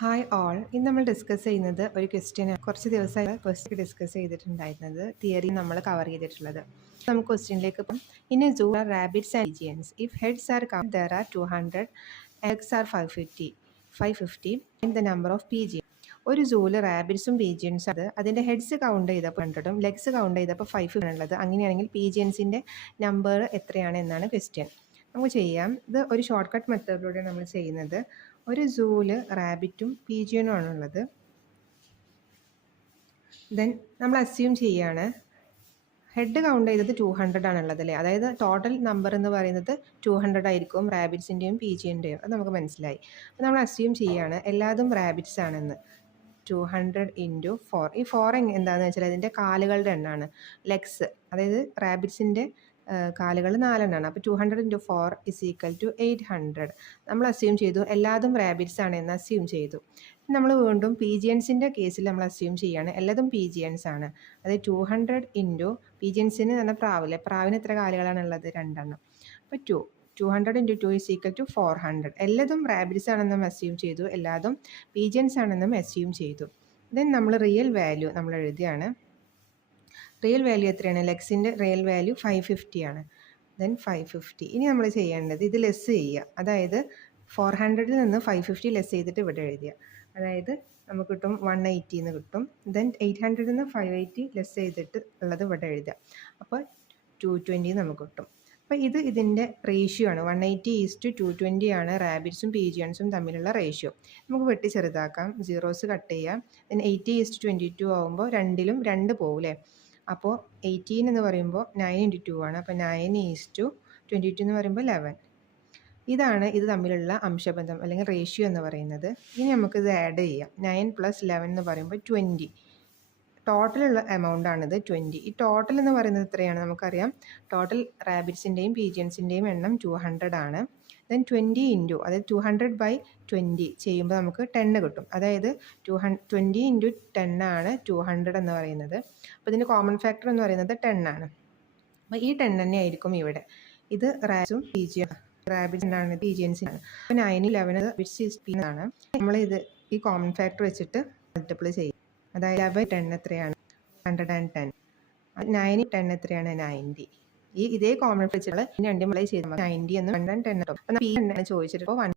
Hi all. ഇന്ന് നമ്മൾ discuss ചെയ്യുന്നത് ഒരു ക്വസ്റ്റ്യൻ. കുറച്ച് ദിവസമായി ക്വസ്റ്റ്യൻ ഡിസ്കസ് ചെയ്തിട്ടുണ്ടായിരുന്നത് തിയറി നമ്മൾ കവർ ചെയ്തിട്ടുള്ളത്. നമുക്ക് ക്വസ്റ്റ്യനിലേക്ക് പോകാം. In a zoo are rabbits and pigeons. If heads are count there are 200, legs are 550 and the number of pigeon. ഒരു സൂവിൽ റാബിറ്റ്സും പീജിയൻസും അത് അതിൻ്റെ ഹെഡ്സ് കൗണ്ട് ചെയ്തപ്പോൾ 100ഉം ലെഗ്സ് കൗണ്ട് ചെയ്തപ്പോൾ 5 ആണുള്ളത്. അങ്ങനെയാണെങ്കിൽ പീജിയൻസിൻ്റെ നമ്പർ എത്രയാണ് എന്നാണ് ക്വസ്റ്റ്യൻ. നമുക്ക് ചെയ്യാം. ഇത് ഒരു ഷോർട്ട് കട്ട് മെത്തേഡിലൂടെ നമ്മൾ ചെയ്യുന്നത്. ഒരു സൂവിൽ റാബിറ്റും പീജിയനും ആണുള്ളത്. ദെൻ നമ്മൾ അസ്യൂം ചെയ്യാണ് ഹെഡ് കൗണ്ട് ചെയ്തത് 200 ആണുള്ളത് അല്ലേ. അതായത് ടോട്ടൽ നമ്പർ എന്ന് പറയുന്നത് 200 ആയിരിക്കും റാബിറ്റ്സിൻ്റെയും പീജിയൻ്റെയും. അത് നമുക്ക് മനസ്സിലായി. അപ്പോൾ നമ്മൾ അസ്യൂം ചെയ്യാണ് എല്ലാതും റാബിറ്റ്സ് ആണെന്ന്. 200 × 4. ഈ 4 എന്താണെന്ന് വെച്ചാൽ അതിൻ്റെ കാലുകളുടെ എണ്ണമാണ്. ലെഗ്സ്, അതായത് റാബിറ്റ്സിൻ്റെ കാലുകൾ 4 എണ്ണമാണ്. അപ്പോൾ 200 × 4 = 800. നമ്മൾ അസ്യൂം ചെയ്തു എല്ലാതും റാബിറ്റ്സ് ആണ് എന്ന് അസ്യൂം ചെയ്തു. നമ്മൾ വീണ്ടും പീജിയൻസിൻ്റെ കേസിൽ നമ്മൾ അസ്യൂം ചെയ്യാണ് എല്ലാതും പീജിയൻസ് ആണ്. അതായത് 200 × പീജിയൻസിന് തന്നെ പ്രാവില്ലേ, പ്രാവിന് എത്ര കാലുകളാണുള്ളത്? 2 അപ്പോൾ 200 × 2 = 400. എല്ലാതും റാബിറ്റ്സ് ആണെന്നും അസ്യൂം ചെയ്തു, എല്ലാതും പീജിയൻസ് ആണെന്നും അസ്യൂം ചെയ്തു. ദെൻ നമ്മൾ റിയൽ വാല്യൂ നമ്മൾ എഴുതിയാണ്. റിയൽ വാല്യൂ എത്രയാണ്? ലെഗ്സിൻ്റെ റിയൽ വാല്യൂ 550 ആണ്. ദെൻ 550. ഇനി നമ്മൾ ചെയ്യേണ്ടത് ഇത് ലെസ് ചെയ്യുക. അതായത് 400-ൽ നിന്ന് 550 ലെസ് ചെയ്തിട്ട് ഇവിടെ എഴുതുക. അതായത് നമുക്ക് കിട്ടും 180 എന്ന് കിട്ടും. ദെൻ 800-ൽ നിന്ന് 580 ലെസ് ചെയ്തിട്ട് ഉള്ളത് ഇവിടെ എഴുതുക. അപ്പോൾ 220 നമുക്ക് കിട്ടും. അപ്പോൾ ഇതിൻ്റെ റേഷ്യോ ആണ്. 180:220 ആണ് റാബിറ്റ്സും പീജിയൻസും തമ്മിലുള്ള റേഷ്യോ. നമുക്ക് വെട്ടി ചെറുതാക്കാം. സീറോസ് കട്ട് ചെയ്യാം. ദെൻ 80:22 ആകുമ്പോൾ രണ്ടിലും 2 പോകും അല്ലേ. അപ്പോൾ 18 എന്ന് പറയുമ്പോൾ 9 × 2 ആണ്. അപ്പോൾ 9:22 എന്ന് പറയുമ്പോൾ 11. ഇതാണ് ഇത് തമ്മിലുള്ള അംശബന്ധം അല്ലെങ്കിൽ റേഷ്യോ എന്ന് പറയുന്നത്. ഇനി നമുക്കിത് ആഡ് ചെയ്യാം. 9 + 11 എന്ന് പറയുമ്പോൾ 20. ടോട്ടലുള്ള എമൗണ്ട് ആണിത് 20. ഈ ടോട്ടൽ എന്ന് പറയുന്നത് എത്രയാണ്? നമുക്കറിയാം ടോട്ടൽ റാബിറ്റ്സിൻ്റെയും പീജിയൻസിൻ്റെയും എണ്ണം 200 ആണ്. ദെൻ 20 × അതായത് 200/20 ചെയ്യുമ്പോൾ നമുക്ക് 10 കിട്ടും. അതായത് 20 × 10 ആണ് 200 എന്ന് പറയുന്നത്. അപ്പോൾ ഇതിൻ്റെ കോമൺ ഫാക്ടർ എന്ന് പറയുന്നത് 10 ആണ്. അപ്പോൾ ഈ 10 തന്നെ ആയിരിക്കും ഇവിടെ. ഇത് റാബിറ്റ്സും റാബിറ്റ്സിനാണ്, പീജിയൻസിനാണ്. അപ്പോൾ 9 11 റാബിറ്റ്സ് ആണ്. നമ്മളിത് ഈ കോമൺ ഫാക്ടർ വെച്ചിട്ട് മൾട്ടിപ്ലൈ ചെയ്യും. അതായത് 11 10 എത്രയാണ്? 110. 9 10 എത്രയാണ്? 90. ഇതേ കോമൺ വെച്ചിട്ടുള്ള 2 മൾട്ടിപ്ലൈ ചെയ്താൽ 90 എന്ന് 110 കിട്ടും. അപ്പോൾ ചോദിച്ചിട്ട് 1